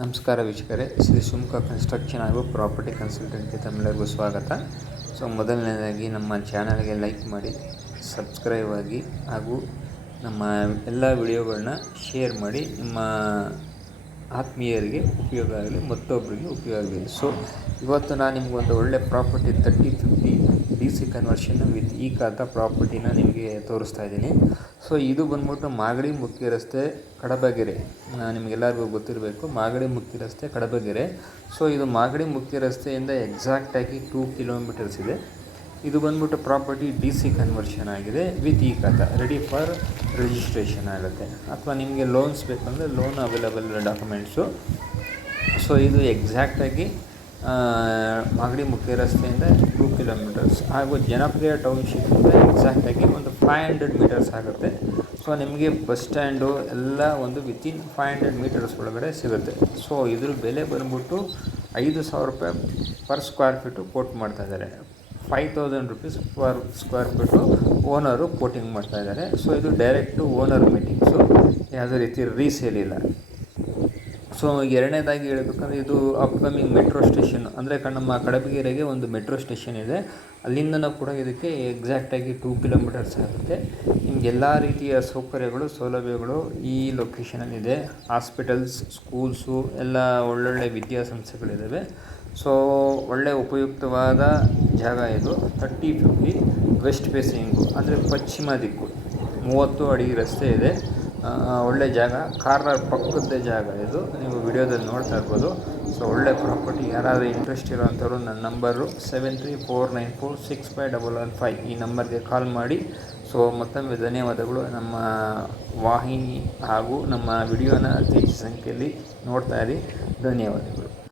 ನಮಸ್ಕಾರ ವೀಕ್ಷಕರೇ, ಶ್ರೀ ಸುಮುಖ ಕನ್ಸ್ಟ್ರಕ್ಷನ್ ಹಾಗೂ ಪ್ರಾಪರ್ಟಿ ಕನ್ಸಲ್ಟೆಂಟ್ಗೆ ತಮ್ಮೆಲ್ಲರಿಗೂ ಸ್ವಾಗತ. ಮೊದಲನೇದಾಗಿ ನಮ್ಮ ಚಾನಲ್ಗೆ ಲೈಕ್ ಮಾಡಿ, ಸಬ್ಸ್ಕ್ರೈಬ್ ಆಗಿ ಹಾಗೂ ನಮ್ಮ ಎಲ್ಲ ವಿಡಿಯೋಗಳನ್ನ ಶೇರ್ ಮಾಡಿ. ನಿಮ್ಮ ಆತ್ಮೀಯರಿಗೆ ಉಪಯೋಗ ಆಗಲಿ, ಮತ್ತೊಬ್ಬರಿಗೆ ಉಪಯೋಗ ಆಗಲಿ. ಇವತ್ತು ನಾನು ನಿಮಗೊಂದು ಒಳ್ಳೆ ಪ್ರಾಪರ್ಟಿ 30-50 DC ಕನ್ವರ್ಷನ್ ವಿತ್ ಈ ಖಾತಾ ಪ್ರಾಪರ್ಟಿನ ನಿಮಗೆ ತೋರಿಸ್ತಾ ಇದ್ದೀನಿ. ಇದು ಬಂದ್ಬಿಟ್ಟು ಮಾಗಡಿ ಮುಖ್ಯ ರಸ್ತೆ, ಕಡಬಗೆರೆ. ನಿಮಗೆಲ್ಲರಿಗೂ ಗೊತ್ತಿರಬೇಕು, ಮಾಗಡಿ ಮುಖ್ಯ ರಸ್ತೆ, ಕಡಬಗೆರೆ. ಇದು ಮಾಗಡಿ ಮುಖ್ಯ ರಸ್ತೆಯಿಂದ ಎಕ್ಸಾಕ್ಟಾಗಿ 2 ಕಿಲೋಮೀಟರ್ಸ್ ಇದೆ. ಇದು ಬಂದ್ಬಿಟ್ಟು ಪ್ರಾಪರ್ಟಿ DC ಕನ್ವರ್ಷನ್ ಆಗಿದೆ ವಿತ್ ಈ ಖಾತಾ, ರೆಡಿ ಫಾರ್ ರಿಜಿಸ್ಟ್ರೇಷನ್ ಆಗುತ್ತೆ. ಅಥವಾ ನಿಮಗೆ ಲೋನ್ಸ್ ಬೇಕಂದರೆ ಲೋನ್ ಅವೈಲಬಲ್ ಡಾಕ್ಯುಮೆಂಟ್ಸು. ಇದು ಎಕ್ಸಾಕ್ಟಾಗಿ ಮಾಗಡಿ ಮುಖ್ಯ ರಸ್ತೆಯಿಂದ 2 ಕಿಲೋಮೀಟರ್ಸ್ ಹಾಗೂ ಜನಪ್ರಿಯ ಟೌನ್ಶಿಪ್ಪಿಂದ ಎಕ್ಸಾಕ್ಟಾಗಿ ಒಂದು 500 ಮೀಟರ್ಸ್ ಆಗುತ್ತೆ. ನಿಮಗೆ ಬಸ್ ಸ್ಟ್ಯಾಂಡು ಎಲ್ಲ ಒಂದು ವಿತಿನ್ 500 ಮೀಟರ್ಸ್ ಒಳಗಡೆ ಸಿಗುತ್ತೆ. ಇದ್ರ ಬೆಲೆ ಬಂದ್ಬಿಟ್ಟು 5,000 ರೂಪಾಯಿ ಪರ್ ಸ್ಕ್ವೇರ್ ಫೀಟು ಕೋಟ್ ಮಾಡ್ತಾಯಿದ್ದಾರೆ. 5,000 rupees per square feet owner quoting ಮಾಡ್ತಾಯಿದ್ದಾರೆ. ಇದು ಡೈರೆಕ್ಟು ಓನರ್ ಮೀಟಿಂಗ್ಸು, ಯಾವುದೇ ರೀತಿ ರೀಸೇಲ್ ಇಲ್ಲ. ಎರಡನೇದಾಗಿ ಹೇಳಬೇಕಂದ್ರೆ, ಇದು ಅಪ್ಕಮಿಂಗ್ ಮೆಟ್ರೋ ಸ್ಟೇಷನ್, ಅಂದರೆ ನಮ್ಮ ಕಡಬಗೆರೆಗೆ ಒಂದು ಮೆಟ್ರೋ ಸ್ಟೇಷನ್ ಇದೆ. ಅಲ್ಲಿಂದನೂ ಕೂಡ ಇದಕ್ಕೆ ಎಕ್ಸಾಕ್ಟಾಗಿ 2 ಕಿಲೋಮೀಟರ್ಸ್ ಆಗುತ್ತೆ. ನಿಮ್ಗೆ ಎಲ್ಲ ರೀತಿಯ ಸೌಲಭ್ಯಗಳು ಈ ಲೊಕೇಶನಲ್ಲಿದೆ. ಹಾಸ್ಪಿಟಲ್ಸ್, ಸ್ಕೂಲ್ಸು ಎಲ್ಲ ಒಳ್ಳೊಳ್ಳೆ ವಿದ್ಯಾಸಂಸ್ಥೆಗಳಿದ್ದಾವೆ. ಒಳ್ಳೆ ಉಪಯುಕ್ತವಾದ ಜಾಗ ಇದು. 30-50 ವೆಸ್ಟ್ ಫೇಸಿಂಗು, ಅಂದರೆ ಪಶ್ಚಿಮ ದಿಕ್ಕು, 30 ಅಡಿ ರಸ್ತೆ ಇದೆ. ಒಳ್ಳೆ ಜಾಗ, ಕಾರ್ನರ್ ಪಕ್ಕದ ಜಾಗ ಇದು. ನೀವು ವಿಡಿಯೋದಲ್ಲಿ ನೋಡ್ತಾ ಇರ್ಬೋದು. ಒಳ್ಳೆ ಪ್ರಾಪರ್ಟಿ. ಯಾರಾದರೂ ಇಂಟ್ರೆಸ್ಟ್ ಇರೋವಂಥವ್ರು ನನ್ನ ನಂಬರು 7349465115 ಈ ನಂಬರ್ಗೆ ಕಾಲ್ ಮಾಡಿ. ಮತ್ತೊಮ್ಮೆ ಧನ್ಯವಾದಗಳು. ನಮ್ಮ ವಾಹಿನಿ ಹಾಗೂ ನಮ್ಮ ವಿಡಿಯೋನ ಅತಿ ಹೆಚ್ಚು ಸಂಖ್ಯೆಯಲ್ಲಿ ನೋಡ್ತಾ ಇರಿ. ಧನ್ಯವಾದಗಳು.